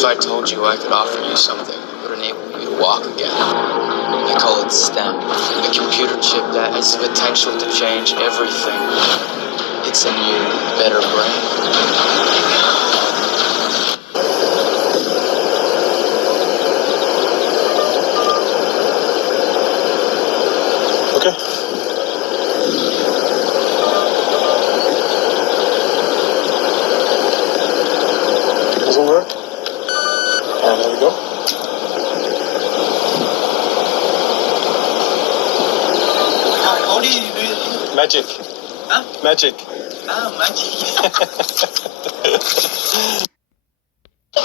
if I told you I could offer you something that would enable you to walk again? I call it STEM, a computer chip that has the potential to change everything. It's a new, better brain. Okay. Doesn't work. And there we go. How do you do it? Magic. Huh? Magic. Magic.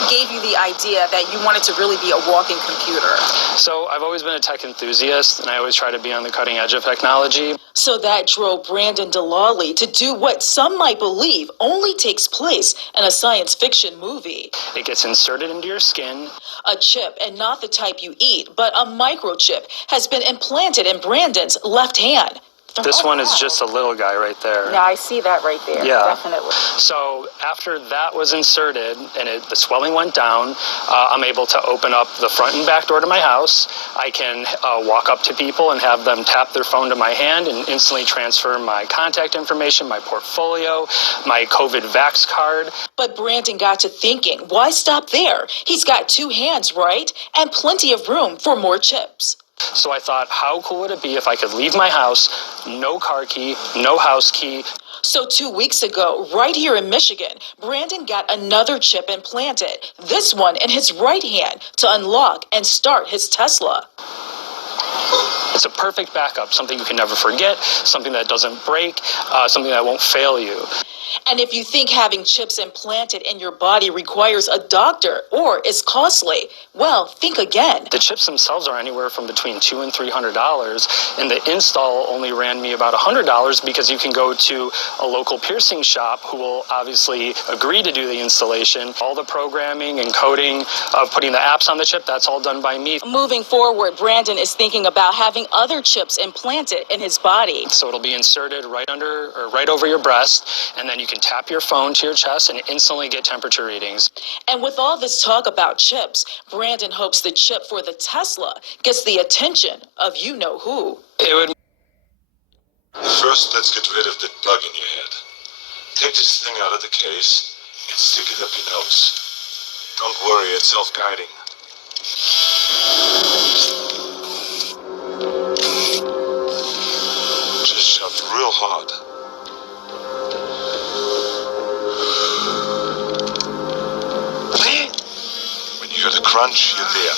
Gave you the idea that you wanted to really be a walking computer? So I've always been a tech enthusiast, and I always try to be on the cutting edge of technology. So that drove Brandon Delali to do what some might believe only takes place in a science fiction movie. It gets inserted into your skin. A chip, and not the type you eat, but a microchip, has been implanted in Brandon's left hand. This one is just a little guy right there. Yeah, I see that right there. Yeah. Definitely. So after that was inserted and the swelling went down, I'm able to open up the front and back door to my house. I can walk up to people and have them tap their phone to my hand and instantly transfer my contact information, my portfolio, my COVID vax card. But Brandon got to thinking, why stop there? He's got two hands, right? And plenty of room for more chips. So I thought, how cool would it be if I could leave my house, no car key, no house key. So 2 weeks ago, right here in Michigan, Brandon got another chip implanted, this one in his right hand, to unlock and start his Tesla. It's a perfect backup, something you can never forget, something that doesn't break, something that won't fail you. And if you think having chips implanted in your body requires a doctor or is costly, well, think again. The chips themselves are anywhere from between $200 and $300, and the install only ran me about $100 because you can go to a local piercing shop who will obviously agree to do the installation. All the programming and coding of putting the apps on the chip, that's all done by me. Moving forward, Brandon is thinking about having other chips implanted in his body. So it'll be inserted right under or right over your breast, and then you can tap your phone to your chest and instantly get temperature readings. And with all this talk about chips, Brandon hopes the chip for the Tesla gets the attention of you-know-who. It would. First, let's get rid of the bug in your head. Take this thing out of the case and stick it up your nose. Don't worry, it's self-guiding. Just shove real hard. When you hear the crunch, you're there.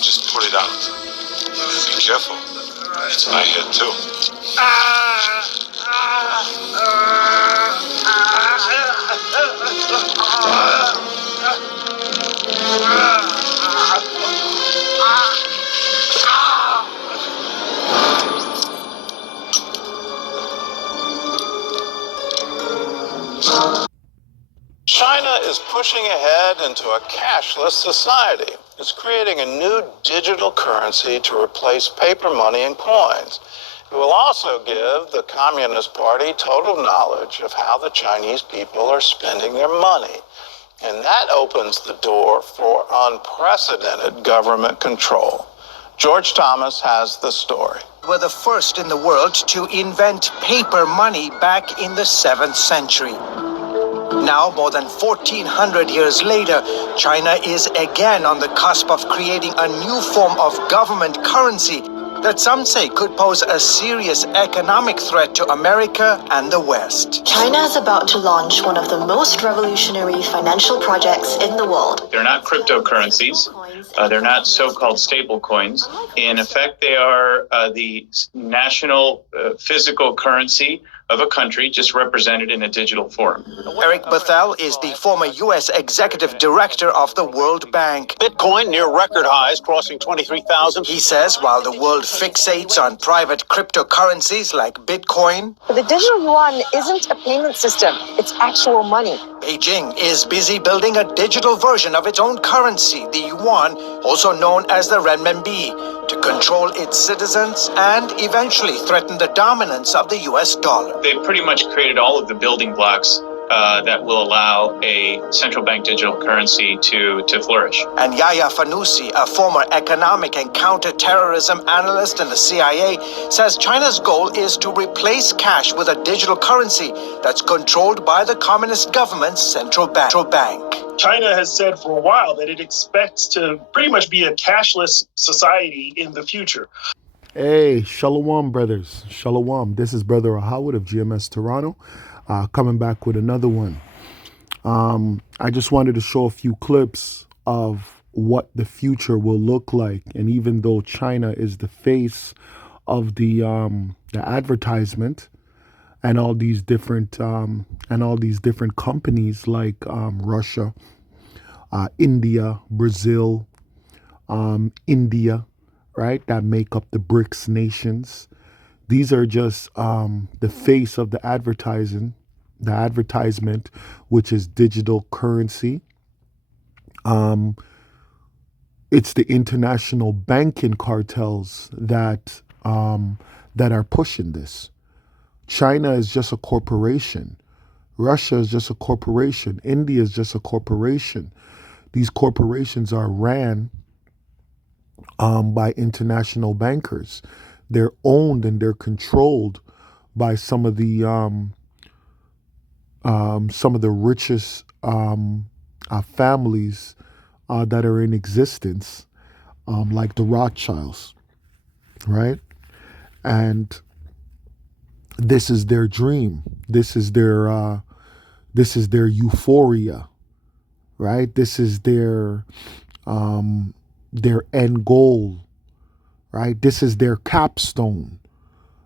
Just pull it out. Be careful. It's my head too. China is pushing ahead into a cashless society. It's creating a new digital currency to replace paper money and coins. It will also give the Communist Party total knowledge of how the Chinese people are spending their money. And that opens the door for unprecedented government control. George Thomas has the story. Were the first in the world to invent paper money back in the 7th century. Now, more than 1,400 years later, China is again on the cusp of creating a new form of government currency that some say could pose a serious economic threat to America and the West. China is about to launch one of the most revolutionary financial projects in the world. They're not cryptocurrencies. They're not so-called stable coins. In effect, they are the national physical currency of a country, just represented in a digital form. Eric Bethel is the former U.S. executive director of the World Bank. Bitcoin near record highs, crossing 23,000. He says while the world fixates on private cryptocurrencies like Bitcoin, but the digital yuan isn't a payment system, it's actual money. Beijing is busy building a digital version of its own currency, the yuan, also known as the renminbi, to control its citizens and eventually threaten the dominance of the U.S. dollar. They pretty much created all of the building blocks that will allow a central bank digital currency to flourish. And Yahya Fanusi, a former economic and counterterrorism analyst in the CIA, says China's goal is to replace cash with a digital currency that's controlled by the communist government's central bank. China has said for a while that it expects to pretty much be a cashless society in the future. Hey, Shalom, brothers. Shalom. This is Brother Howard of GMS Toronto, coming back with another one. I just wanted to show a few clips of what the future will look like. And even though China is the face of the advertisement and all these different companies like Russia, India, Brazil, India, right, that make up the BRICS nations. These are just the face of the advertisement, which is digital currency. It's the international banking cartels that are pushing this. China is just a corporation. Russia is just a corporation. India is just a corporation. These corporations are ran by international bankers. They're owned and they're controlled by some of the richest families that are in existence, like the Rothschilds, right? And this is their dream. This is their euphoria, right? This is their end goal, right? This is their capstone,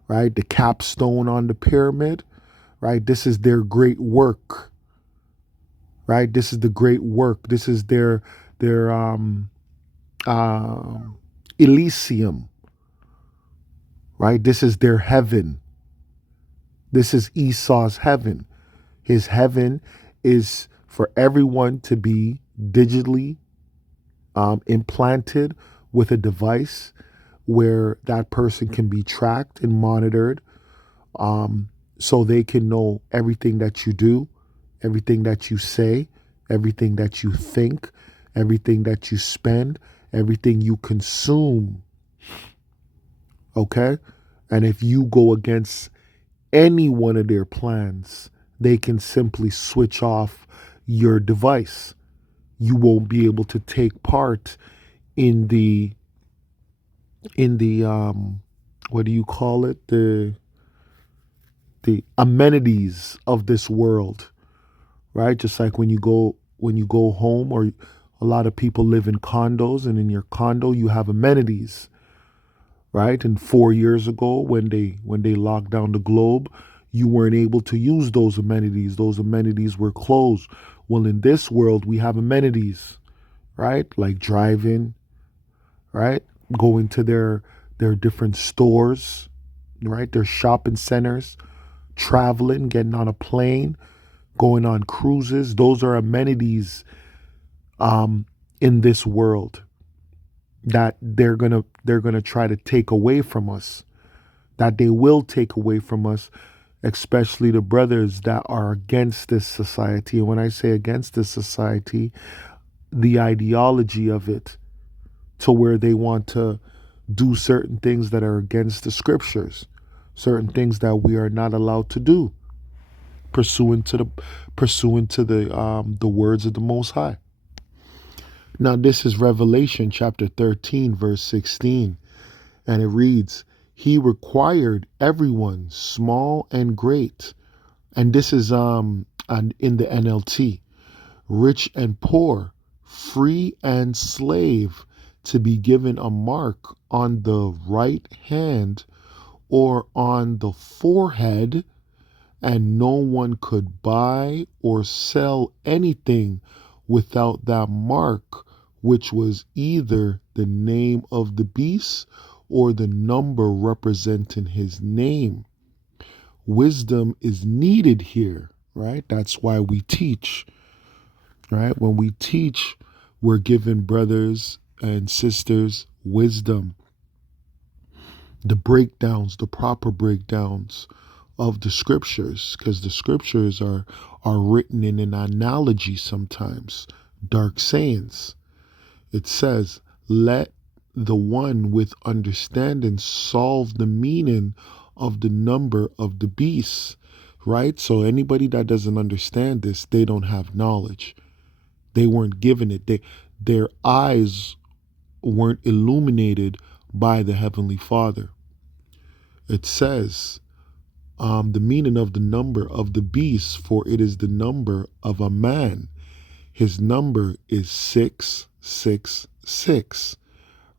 right? The capstone on the pyramid, right? This is their great work, right? This is the great work. This is their Elysium, right? This is their heaven. This is Esau's heaven. His heaven is for everyone to be digitally implanted with a device where that person can be tracked and monitored, so they can know everything that you do, everything that you say, everything that you think, everything that you spend, everything you consume. Okay? And if you go against any one of their plans, they can simply switch off your device. You won't be able to take part in the what do you call it? The amenities of this world, right? Just like when you go home, or a lot of people live in condos, and in your condo you have amenities, right? And 4 years ago, when they locked down the globe, you weren't able to use those amenities. Those amenities were closed. Well, in this world, we have amenities, right? Like driving, right? Going to their different stores, right? Their shopping centers, traveling, getting on a plane, going on cruises. Those are amenities in this world that they're gonna try to take away from us, that they will take away from us, especially the brothers that are against this society. And when I say against this society, the ideology of it, to where they want to do certain things that are against the scriptures, certain things that we are not allowed to do, pursuant to the words of the Most High. Now, this is Revelation chapter 13, verse 16, and it reads, "He required everyone, small and great," and this is in the NLT, "rich and poor, free and slave, to be given a mark on the right hand or on the forehead, and no one could buy or sell anything without that mark, which was either the name of the beast or the number representing his name." Wisdom is needed here, right? That's why we teach, right? When we teach, we're giving brothers and sisters wisdom, the breakdowns, the proper breakdowns of the scriptures, because the scriptures are written in an analogy sometimes, dark sayings. It says, let the one with understanding solve the meaning of the number of the beast, right? So anybody that doesn't understand this, they don't have knowledge. They weren't given it. Their eyes weren't illuminated by the Heavenly Father. It says, the meaning of the number of the beast, for it is the number of a man. His number is 666,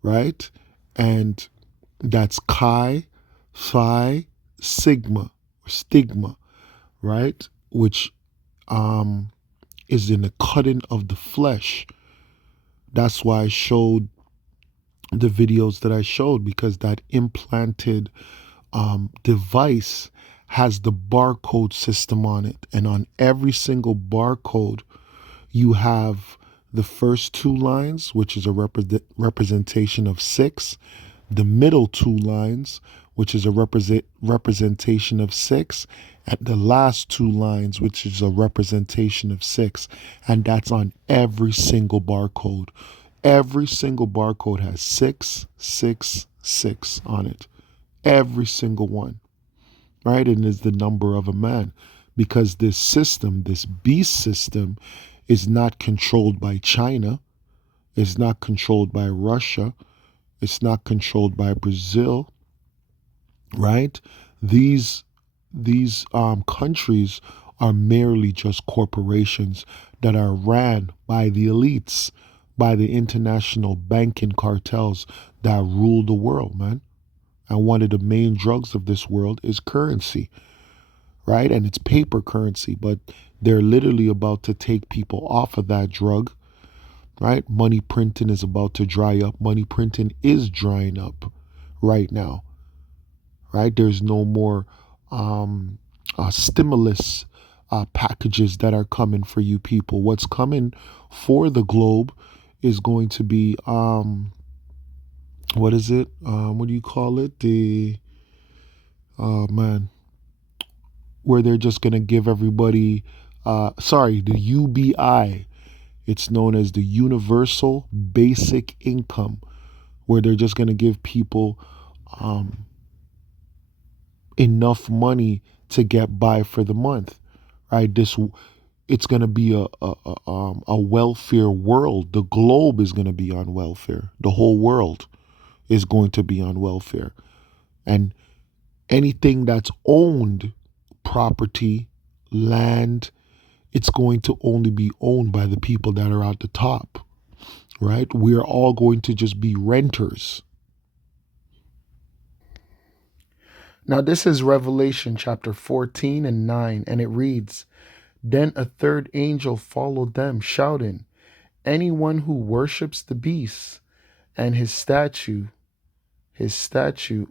right? And that's Chi, Phi, Sigma, or stigma, right? Which is in the cutting of the flesh. That's why I showed the videos that I showed, because that implanted device has the barcode system on it. And on every single barcode, you have the first two lines, which is a representation of 6, the middle two lines, which is a representation of 6, and the last two lines, which is a representation of 6. And that's on every single barcode. Every single barcode has 666 on it. Every single one, right? And is the number of a man, because this system, this beast system, is not controlled by China. It's not controlled by Russia. It's not controlled by Brazil, right? These countries are merely just corporations that are ran by the elites, by the international banking cartels that rule the world, man. And one of the main drugs of this world is currency, right? And it's paper currency, but they're literally about to take people off of that drug, right? Money printing is about to dry up. Money printing is drying up right now, right? There's no more stimulus packages that are coming for you people. What's coming for the globe is going to be, what is it? What do you call it? Where they're just going to give everybody, the UBI. It's known as the Universal Basic Income, where they're just going to give people enough money to get by for the month, right? It's going to be a welfare world. The globe is going to be on welfare. The whole world is going to be on welfare. And anything that's owned, property, land, it's going to only be owned by the people that are at the top, right? We're all going to just be renters. Now, this is Revelation chapter 14 and 9, and it reads, "Then a third angel followed them, shouting, 'Anyone who worships the beast and his statue,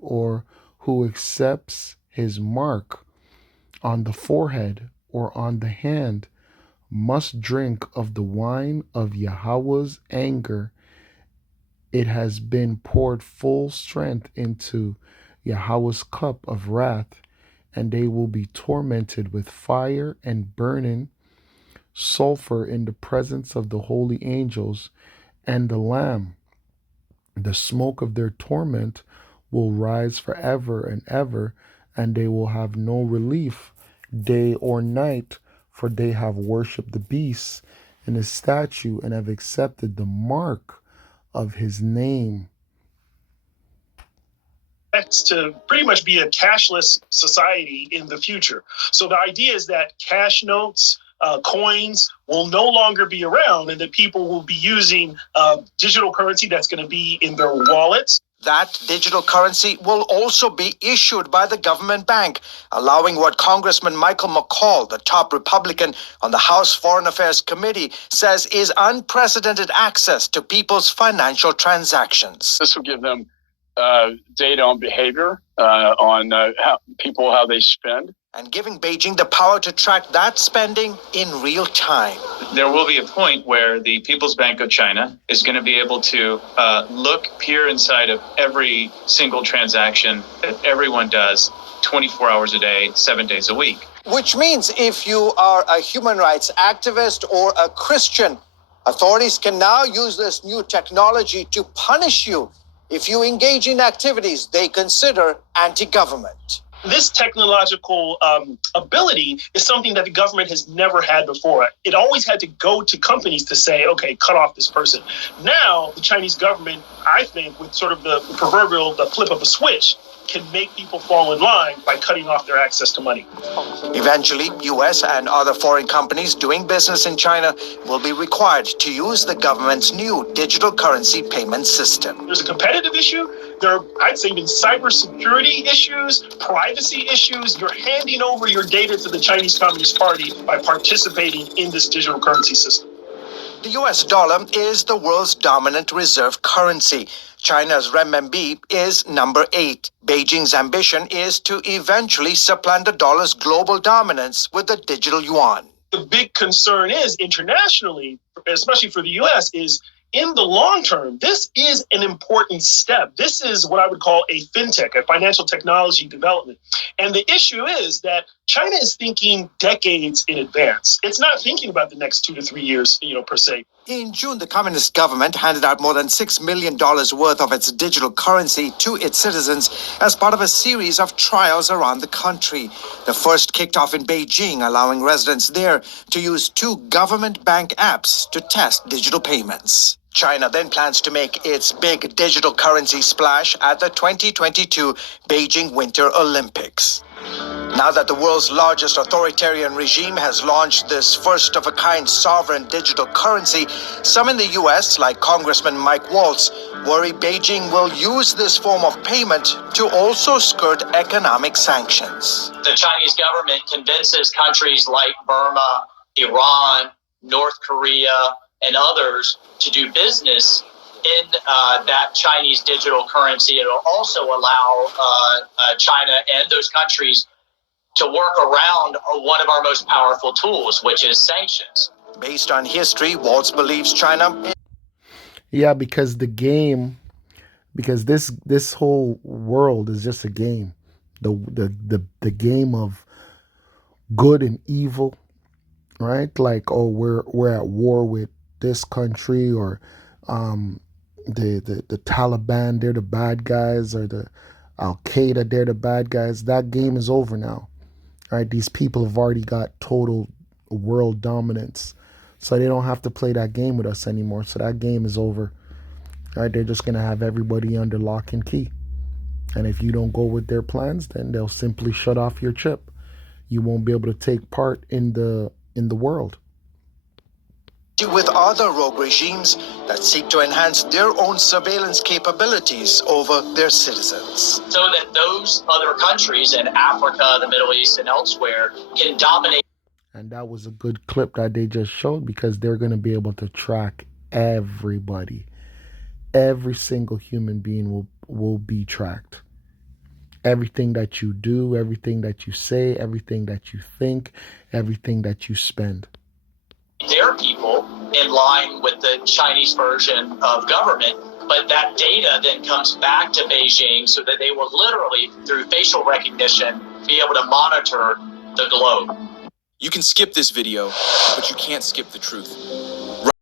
or who accepts his mark on the forehead or on the hand, must drink of the wine of Yahweh's anger. It has been poured full strength into Yahweh's cup of wrath, and they will be tormented with fire and burning sulfur in the presence of the holy angels and the Lamb. The smoke of their torment will rise forever and ever, and they will have no relief day or night, for they have worshipped the beast and his statue and have accepted the mark of his name.'" To pretty much be a cashless society in the future. So the idea is that cash notes, coins will no longer be around, and that people will be using digital currency that's going to be in their wallets. That digital currency will also be issued by the government bank, allowing what Congressman Michael McCaul, the top Republican on the House Foreign Affairs Committee, says is unprecedented access to people's financial transactions. This will give them data on behavior, on how they spend. and giving Beijing the power to track that spending in real time. There will be a point where the People's Bank of China is going to be able to peer inside of every single transaction that everyone does 24 hours a day, 7 days a week. Which means if you are a human rights activist or a Christian, authorities can now use this new technology to punish you if you engage in activities they consider anti-government. This technological ability is something that the government has never had before. It always had to go to companies to say, okay, cut off this person. Now, the Chinese government, I think, with sort of the proverbial flip of a switch, can make people fall in line by cutting off their access to money. Eventually, U.S. and other foreign companies doing business in China will be required to use the government's new digital currency payment system. There's a competitive issue. There are, I'd say, even cybersecurity issues, privacy issues. You're handing over your data to the Chinese Communist Party by participating in this digital currency system. The U.S. dollar is the world's dominant reserve currency. China's renminbi is number 8. Beijing's ambition is to eventually supplant the dollar's global dominance with the digital yuan. The big concern is internationally, especially for the U.S., is in the long term, this is an important step. This is what I would call a fintech, a financial technology development. And the issue is that China is thinking decades in advance. It's not thinking about the next 2 to 3 years, per se. In June, the communist government handed out more than $6 million worth of its digital currency to its citizens as part of a series of trials around the country. The first kicked off in Beijing, allowing residents there to use 2 government bank apps to test digital payments. China then plans to make its big digital currency splash at the 2022 Beijing Winter Olympics. Now that the world's largest authoritarian regime has launched this first-of-a-kind sovereign digital currency, some in the U.S., like Congressman Mike Waltz, worry Beijing will use this form of payment to also skirt economic sanctions. The Chinese government convinces countries like Burma, Iran, North Korea, and others to do business in that Chinese digital currency. It will also allow China and those countries to work around one of our most powerful tools, which is sanctions. Based on history, Waltz believes China... Yeah, because this whole world is just a game. The game of good and evil, right? Like, oh, we're at war with this country, or the Taliban, they're the bad guys, or the Al-Qaeda, they're the bad guys. That game is over now, right? These people have already got total world dominance, so they don't have to play that game with us anymore. So that game is over, right? They're just gonna have everybody under lock and key, and if you don't go with their plans, then they'll simply shut off your chip. You won't be able to take part in the world. With other rogue regimes that seek to enhance their own surveillance capabilities over their citizens. So that those other countries in Africa, the Middle East, and elsewhere can dominate. And that was a good clip that they just showed, because they're going to be able to track everybody. Every single human being will be tracked. Everything that you do, everything that you say, everything that you think, everything that you spend. Their people in line with the Chinese version of government, but that data then comes back to Beijing so that they will literally, through facial recognition, be able to monitor the globe. You can skip this video, but you can't skip the truth.